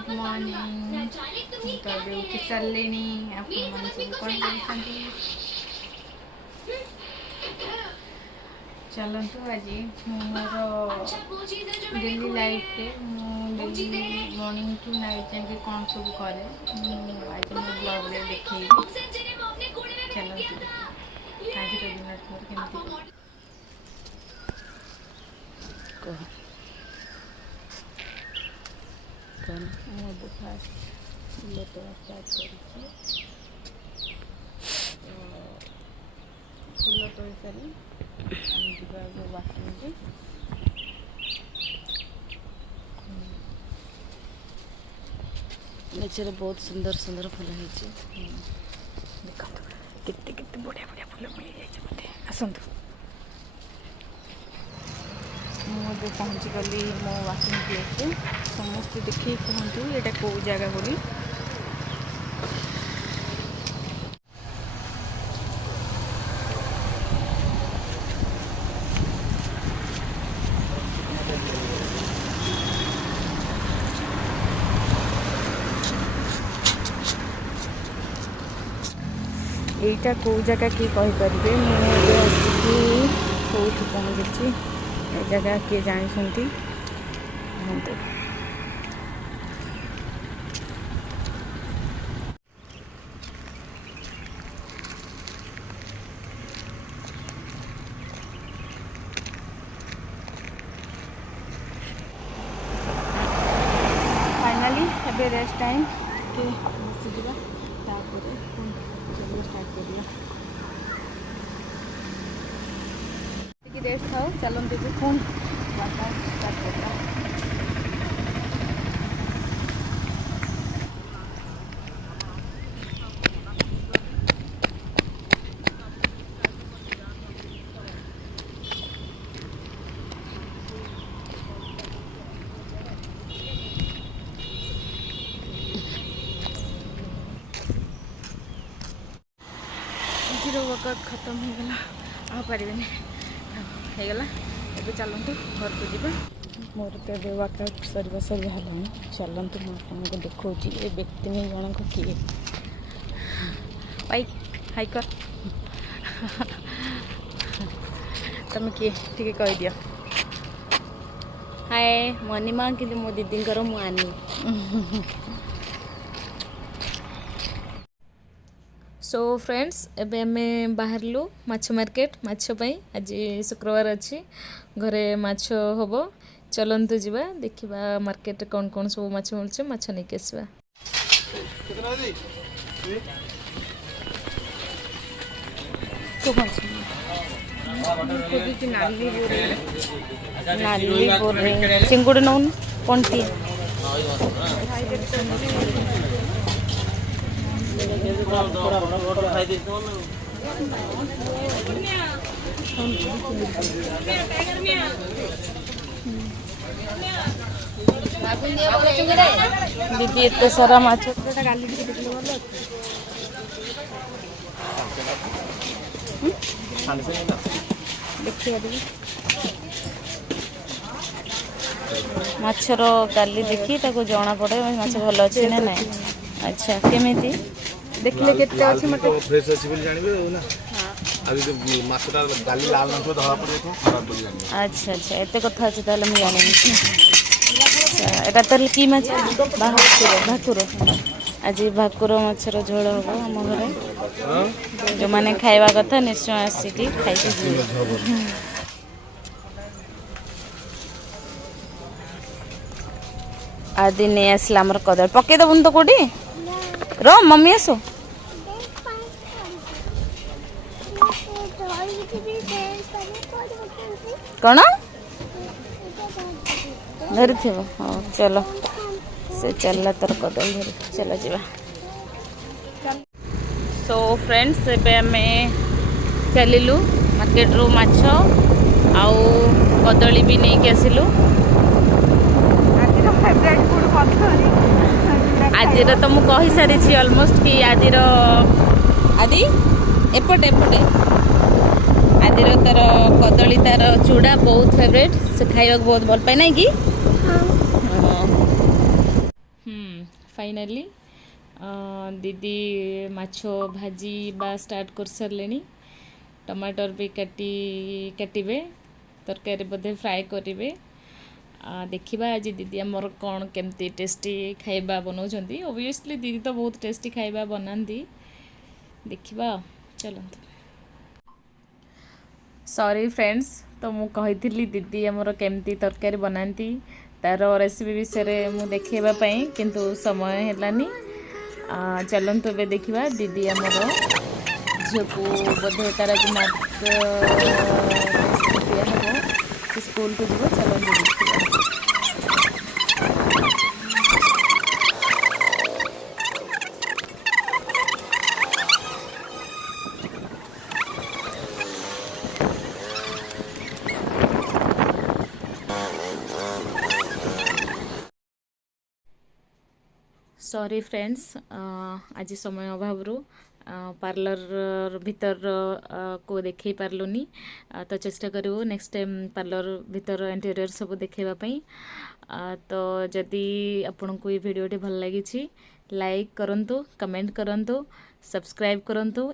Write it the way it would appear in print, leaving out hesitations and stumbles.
Good morning तो अभी उठी सारे आपण मैंने सब कौन कर चलतु आज मोर daily life daily morning to night जाके कौन सब करे आज मो ब्लॉग रे देखी चलतु आज दिन मोर केमती कह फास्ट फुल तोड़ा स्टार्ट कर फुल तोड़ सारी वाकिंग नेचर बहुत सुंदर सुंदर फुल है देखो केते केते बढ़िया बढ़िया फुल मिल जाए मत आसतु मुझे पहुँची गली मो वाकिंग प्लेस समस्त देखिए कहतु यहाँ कौ जगह बोली यहीटा कौ जगह किए कहींपारे मुझे आसिकी कौट पहुँची ए जगह किए जानते कहतु फाइनाली एबे रेस्ट टाइम के बसीजा चलो स्टार्ट करिया रेस्ट था चलते फोन स्टार्ट करिया वर्कआउट खत्म हो गला आ पारे होगला ଏବେ चलतु घर को जीवा मोर तो ए वर्कआउट सर है चलतु मुझे देखा ये व्यक्ति नहीं जनक किए भाई हाई कर तुम किए टे कह दियो हाय मनीमा कि मो दीदी मुआनी सो फ्रेंड्स एबे हमें बाहरलु माछ मार्केट माछ पई आज शुक्रवार अच्छी घरे माछ होबो चलंतु जीवा देखिबा मार्केट कौन कौन सब माछ मिलছে माछ नहीं केसबा नाली बोरे चिंगुड़ नौन पंटी दीदी एत सारा माछ माछर गाली देखी जना पड़े माछ भल अच्छे ना ना अच्छा केमिति देखले केते अछि मते फ्रेश अछि बोली जानिबे ना अभी तो माछटा गाली लाल न तो धरा पड़े तो खराब बोली जानिबे अच्छा अच्छा एते कथा अछि ताले हम जानि एटा तल की माछ भाकुर आज भाकुर माछर झोल हो हम घरे जो माने खाइबा कथा निश्चय आसीकी खाइके आदि नहीं आसला हमर कदल पके दबुन तो कोडी रो मम्मी आसो कौन धरी थे हाँ चलो से चलला तर कदल धरी चलो जीवा सो फ्रेंड्स एबे हमें चलिलु मार्केट रो माछ आउ कदली भी नहीं के आसिलु आज तो मुझे कही सारी ऑलमोस्ट कि आज आदि एपटे एपटे आदि तार कदली तार चूड़ा बहुत फेवरेट से खाइबा बहुत भल पाए ना कि फाइनाली दीदी माछ भाजी बा स्टार्ट कर सारे टमाटर भी काटिबे तरकारी बोधे फ्राए करेंगे देखिबा आज दीदी आमर कौन केमती टेस्टी खाइबा बनाउछंती ओबियसली दीदी तो बहुत टेस्टी खाइबा बनाती देखिबा चलते सॉरी फ्रेंड्स तो मु कही दीदी आमर केमती तरकारी बनाती तार रेसिपी विषय मु देखा किंतु समय हेलानी चलतु ए देखा दीदी आमर झील को बोधे तार मार्क दिहब स्कूल को जीव चलते देखा सॉरी फ्रेंड्स आज समय अभाव पार्लर भीतर को देखे पार्लुनी तो चेष्टा करूँ नेक्स्ट टाइम पार्लर भीतर इंटीरियर सब देखेवाई तो जदि आपण को ये वीडियोटी भल लगी लाइक करंतु कमेंट करंतु सब्सक्राइब करंतु।